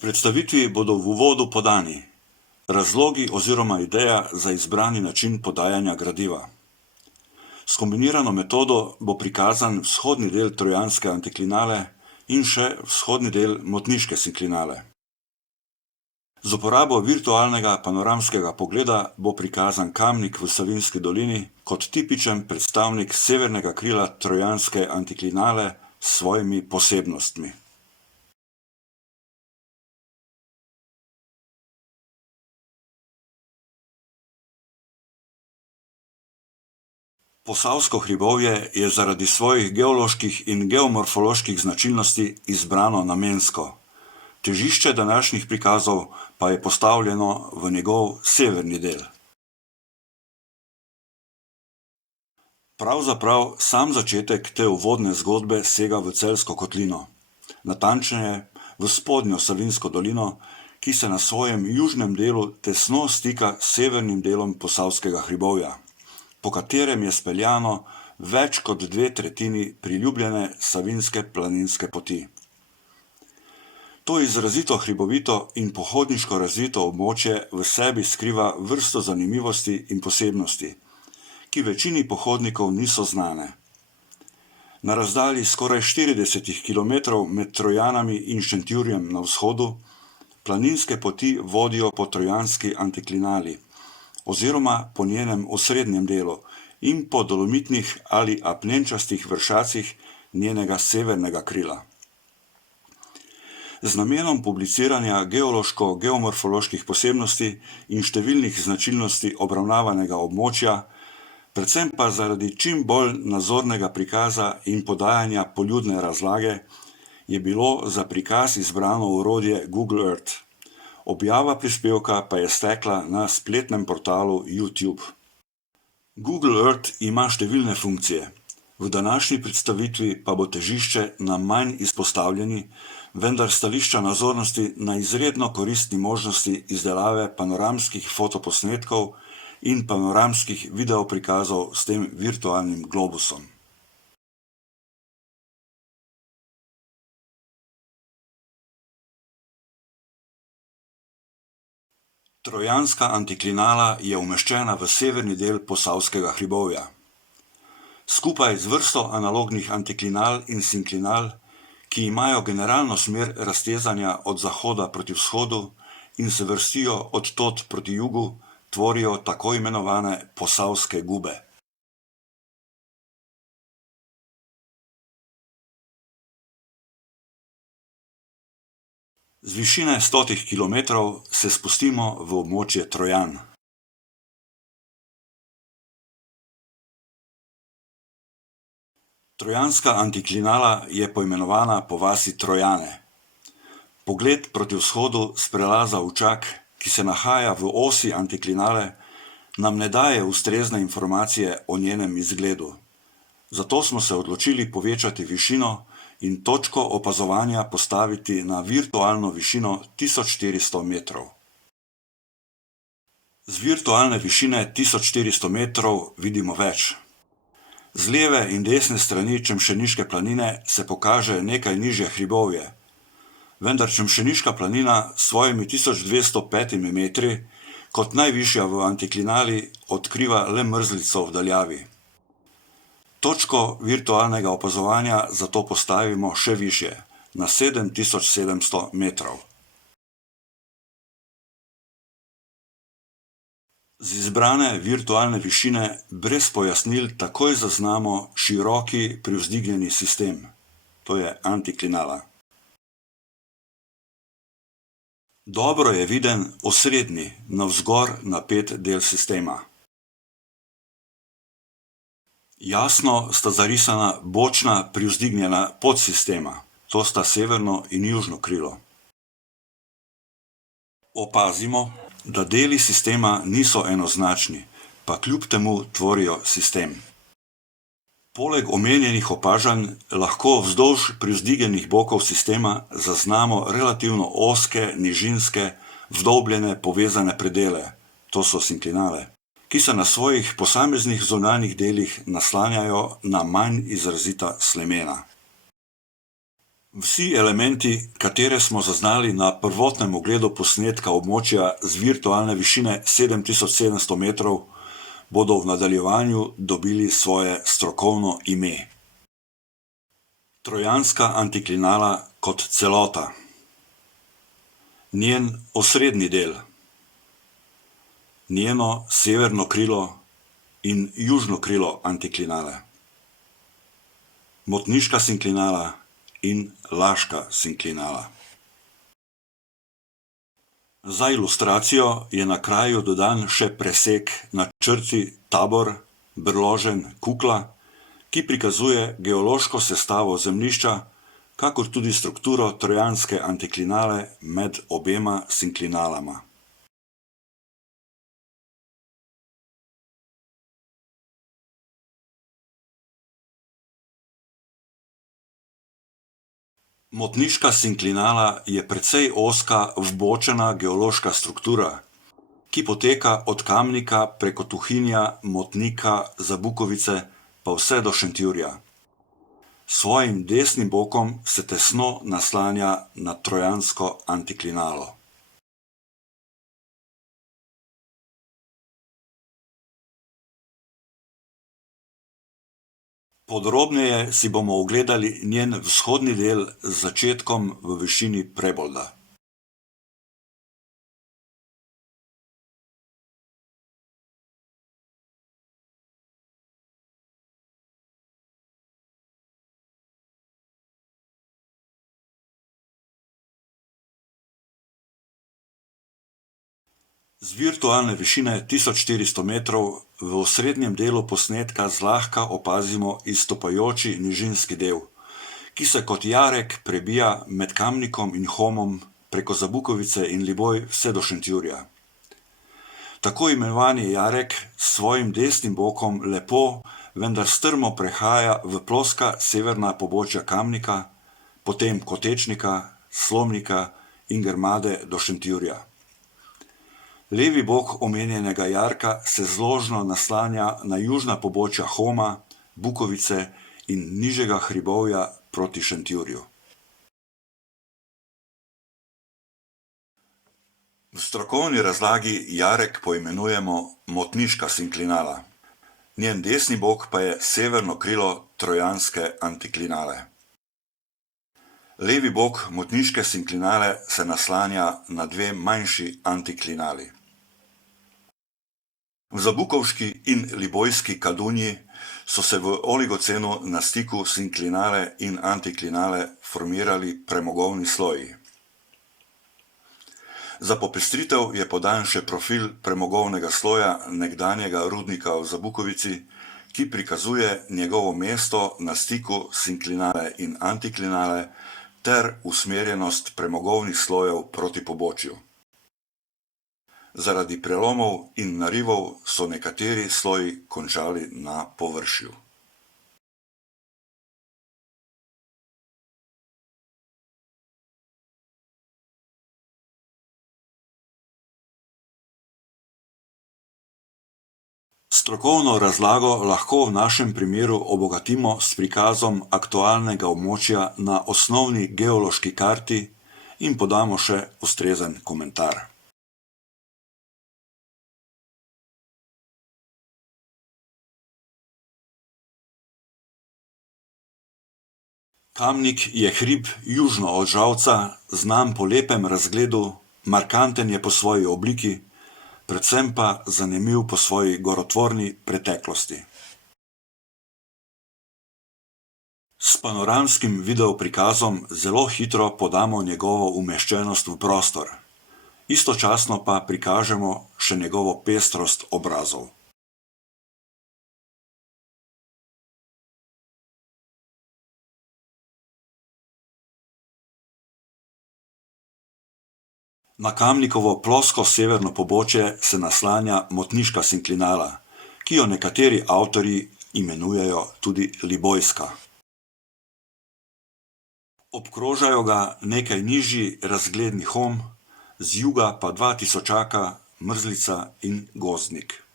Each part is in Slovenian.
predstavitvi bodo v uvodu podani razlogi oziroma ideja za izbrani način podajanja gradiva. S kombinirano metodo bo prikazan vzhodni del trojanske antiklinale in še vzhodni del motniške sinklinale. Z uporabo virtualnega panoramskega pogleda bo prikazan Kamnik v Savinjski dolini kot tipičen predstavnik severnega krila trojanske antiklinale s svojimi posebnostmi. Posavsko hribovje je zaradi svojih geoloških in geomorfoloških značilnosti izbrano namensko. Težišče današnjih prikazov pa je postavljeno v njegov severni del. Pravzaprav sam začetek te uvodne zgodbe sega v Celjsko kotlino, natančneje v spodnjo Savinjsko dolino, ki se na svojem južnem delu tesno stika s severnim delom Posavskega hribovja, po katerem je speljano več kot 2/3 priljubljene savinjske planinske poti. To izrazito hribovito in pohodniško razvito območje v sebi skriva vrsto zanimivosti in posebnosti, ki večini pohodnikov niso znane. Na razdalji skoraj 40 kilometrov med Trojanami in Šentjurjem na vzhodu planinske poti vodijo po trojanski antiklinali oziroma po njenem osrednjem delu in po dolomitnih ali apnenčastih vršacih njenega severnega krila. Z namenom publiciranja geološko-geomorfoloških posebnosti in številnih značilnosti obravnavanega območja, predvsem pa zaradi čim bolj nazornega prikaza in podajanja poljudne razlage, je bilo za prikaz izbrano orodje Google Earth. Objava prispevka pa je stekla na spletnem portalu YouTube. Google Earth ima številne funkcije. V današnji predstavitvi pa bo težišče na manj izpostavljeni, vendar stališča nazornosti na izredno koristni možnosti izdelave panoramskih fotoposnetkov in panoramskih videoprikazov s tem virtualnim globusom. Trojanska antiklinala je umeščena v severni del Posavskega hribovja. Skupaj z vrsto analognih antiklinal in sinklinal, ki imajo generalno smer raztezanja od zahoda proti vzhodu in se vrstijo od tod proti jugu, tvorijo tako imenovane posavske gube. Z višine 100 kilometrov se spustimo v območje Trojan. Trojanska antiklinala je poimenovana po vasi Trojane. Pogled proti vzhodu s prelaza Učak, ki se nahaja v osi antiklinale, nam ne daje ustrezne informacije o njenem izgledu. Zato smo se odločili povečati višino in točko opazovanja postaviti na virtualno višino 1400 metrov. Z virtualne višine 1400 metrov vidimo več. Z leve in desne strani Čemšeniške planine se pokaže nekaj nižje hribovje, vendar Čemšeniška planina s svojimi 1205 metri kot najvišja v antiklinali odkriva le mrzlico v daljavi. Točko virtualnega opazovanja zato postavimo še višje, na 7700 metrov. Z izbrane virtualne višine brez pojasnil takoj zaznamo široki privzdignjeni sistem, to je antiklinala. Dobro je viden osrednji, navzgor napet del sistema. Jasno sta zarisana bočna privzdignjena podsistema, to sta severno in južno krilo. Opazimo, da deli sistema niso enoznačni, pa kljub temu tvorijo sistem. Poleg omenjenih opažanj lahko vzdolž privzdignjenih bokov sistema zaznamo relativno ozke, nižinske, vdolbljene povezane predele, to so sinklinale, ki se na svojih posameznih zunanjih delih naslanjajo na manj izrazita slemena. Vsi elementi, katere smo zaznali na prvotnem ogledu posnetka območja z virtualne višine 7700 metrov, bodo v nadaljevanju dobili svoje strokovno ime. Trojanska antiklinala kot celota. Njen osrednji del. Njeno severno krilo in južno krilo antiklinale. Motniška sinklinala in laška sinklinala. Za ilustracijo je na kraju dodan še presek na črti Tabor, Brložen, Kukla, ki prikazuje geološko sestavo zemljišča, kakor tudi strukturo trojanske antiklinale med obema sinklinalama. Motniška sinklinala je precej ozka vbočena geološka struktura, ki poteka od Kamnika preko Tuhinja, Motnika, Zabukovice pa vse do Šentjurja. S svojim desnim bokom se tesno naslanja na trojansko antiklinalo. Podrobneje si bomo ogledali njen vzhodni del z začetkom v višini Prebolda. Z virtualne višine 1400 metrov v osrednjem delu posnetka zlahka opazimo izstopajoči nižinski del, ki se kot jarek prebija med Kamnikom in Homom preko Zabukovice in Liboj vse do Šentjurja. Tako imenovani jarek s svojim desnim bokom lepo, vendar strmo prehaja v ploska severna pobočja Kamnika, potem Kotečnika, Slomnika in Grmade do Šentjurja. Levi bok omenjenega jarka se zložno naslanja na južna pobočja Homa, Bukovice in nižjega hribovja proti Šentjurju. V strokovni razlagi jarek poimenujemo motniška sinklinala. Njen desni bok pa je severno krilo trojanske antiklinale. Levi bok motniške sinklinale se naslanja na dve manjši antiklinali. V Zabukovški in Libojski Kadunji so se v oligocenu na stiku sinklinale in antiklinale formirali premogovni sloji. Za popestritev je podan še profil premogovnega sloja nekdanjega rudnika v Zabukovici, ki prikazuje njegovo mesto na stiku sinklinale in antiklinale ter usmerjenost premogovnih slojev proti pobočju. Zaradi prelomov in narivov so nekateri sloji končali na površju. Strokovno razlago lahko v našem primeru obogatimo s prikazom aktualnega območja na osnovni geološki karti in podamo še ustrezen komentar. Kamnik je hrib južno od Žalca, znan po lepem razgledu, markanten je po svoji obliki, predvsem pa zanimiv po svoji gorotvorni preteklosti. S panoramskim videoprikazom zelo hitro podamo njegovo umeščenost v prostor, istočasno pa prikažemo še njegovo pestrost obrazov. Na Kamnikovo plosko severno pobočje se naslanja motniška sinklinala, ki jo nekateri avtorji imenujejo tudi Libojska. Obkrožajo ga nekaj nižji razgledni Hom, z juga pa dva tisočaka, Mrzlica in Gozdnik.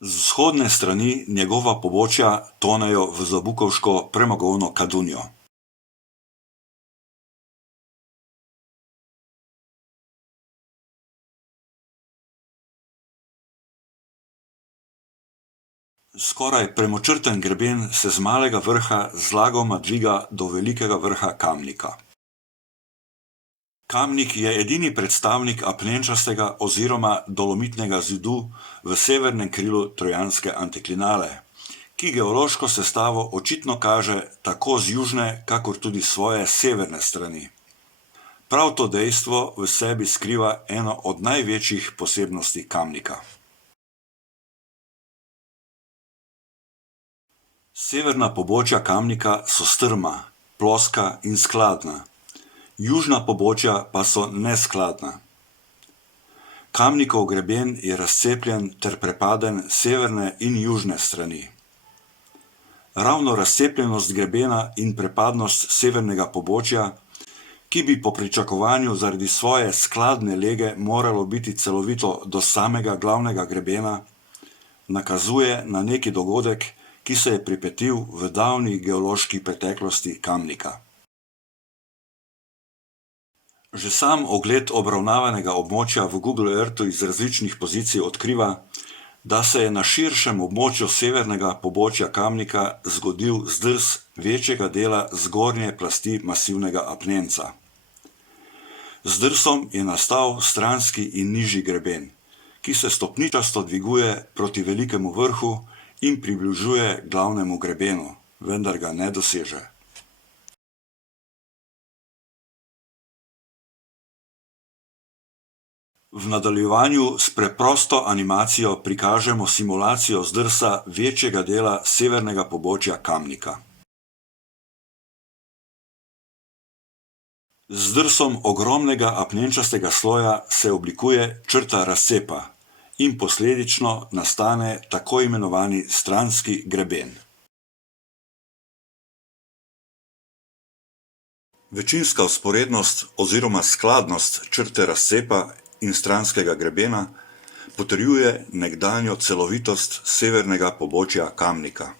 Z vzhodne strani njegova pobočja tonejo v zabukovško premogovno kadunjo. Skoraj premočrten greben se z malega vrha zlagoma dviga do velikega vrha Kamnika. Kamnik je edini predstavnik apnenčastega oziroma dolomitnega zidu v severnem krilu trojanske antiklinale, ki geološko sestavo očitno kaže tako z južne, kakor tudi svoje severne strani. Prav to dejstvo v sebi skriva eno od največjih posebnosti Kamnika. Severna pobočja Kamnika so strma, ploska in skladna. Južna pobočja pa so neskladna. Kamnikov greben je razcepljen ter prepaden severne in južne strani. Ravno razcepljenost grebena in prepadnost severnega pobočja, ki bi po pričakovanju zaradi svoje skladne lege moralo biti celovito do samega glavnega grebena, nakazuje na neki dogodek, ki se je pripetil v davni geološki preteklosti Kamnika. Že sam ogled obravnavanega območja v Google Earthu iz različnih pozicij odkriva, da se je na širšem območju severnega pobočja Kamnika zgodil zdrs večjega dela zgornje plasti masivnega apnenca. Z zdrsom je nastal stranski in nižji greben, ki se stopničasto dviguje proti velikemu vrhu in približuje glavnemu grebenu, vendar ga ne doseže. V nadaljevanju s preprosto animacijo prikažemo simulacijo zdrsa večjega dela severnega pobočja Kamnika. Z zdrsom ogromnega apnenčastega sloja se oblikuje črta razcepa in posledično nastane tako imenovani stranski greben. Večinska vzporednost oziroma skladnost črte razcepa in stranskega grebena potrjuje nekdanjo celovitost severnega pobočja Kamnika.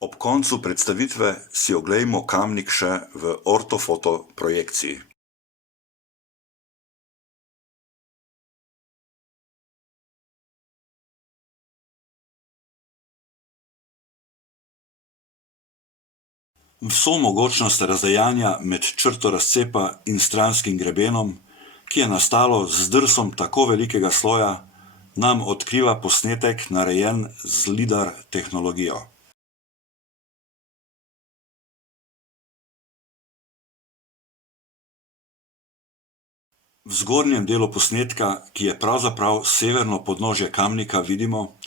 Ob koncu predstavitve si oglejmo Kamnik še v ortofoto projekciji. Vso mogočnost razdejanja med črto razcepa in stranskim grebenom, ki je nastalo z zdrsom tako velikega sloja, nam odkriva posnetek narejen z LIDAR tehnologijo. V zgornjem delu posnetka, ki je pravzaprav severno podnožje Kamnika, vidimo,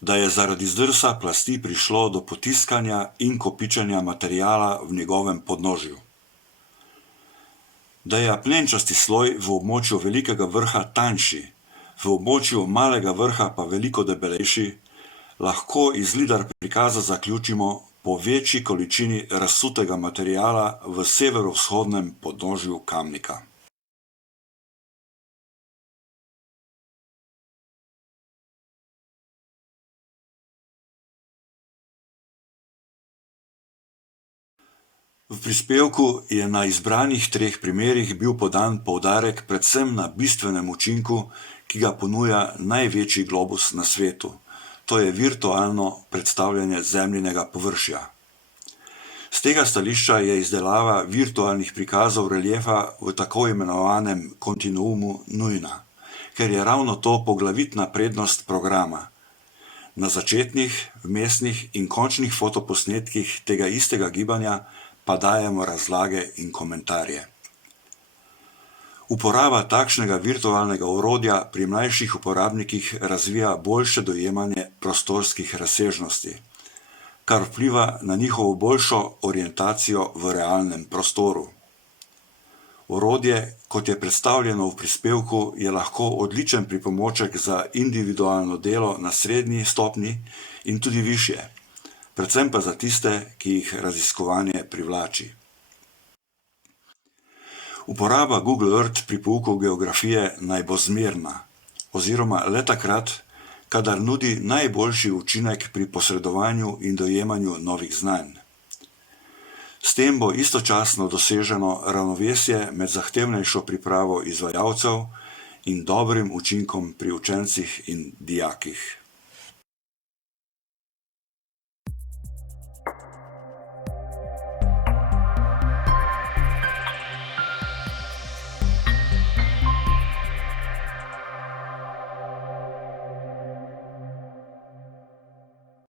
da je zaradi zdrsa plasti prišlo do potiskanja in kopičenja materiala v njegovem podnožju. Da je apnenčasti sloj v območju velikega vrha tanjši, v območju malega vrha pa veliko debelejši, lahko iz LIDAR prikaza zaključimo po večji količini razsutega materiala v severovzhodnem podnožju Kamnika. V prispevku je na izbranih 3 primerih bil podan poudarek predvsem na bistvenem učinku, ki ga ponuja največji globus na svetu, to je virtualno predstavljanje zemljinega površja. Z tega stališča je izdelava virtualnih prikazov reliefa v tako imenovanem kontinuumu nujna, ker je ravno to poglavitna prednost programa. Na začetnih, vmesnih in končnih fotoposnetkih tega istega gibanja pa dajemo razlage in komentarje. Uporaba takšnega virtualnega orodja pri mlajših uporabnikih razvija boljše dojemanje prostorskih razsežnosti, kar vpliva na njihovo boljšo orientacijo v realnem prostoru. Orodje, kot je predstavljeno v prispevku, je lahko odličen pripomoček za individualno delo na srednji stopnji in tudi višje, predvsem pa za tiste, ki jih raziskovanje privlači. Uporaba Google Earth pri pouku geografije naj bo zmerna, oziroma le takrat, kadar nudi najboljši učinek pri posredovanju in dojemanju novih znanj. S tem bo istočasno doseženo ravnovesje med zahtevnejšo pripravo izvajalcev in dobrim učinkom pri učencih in dijakih.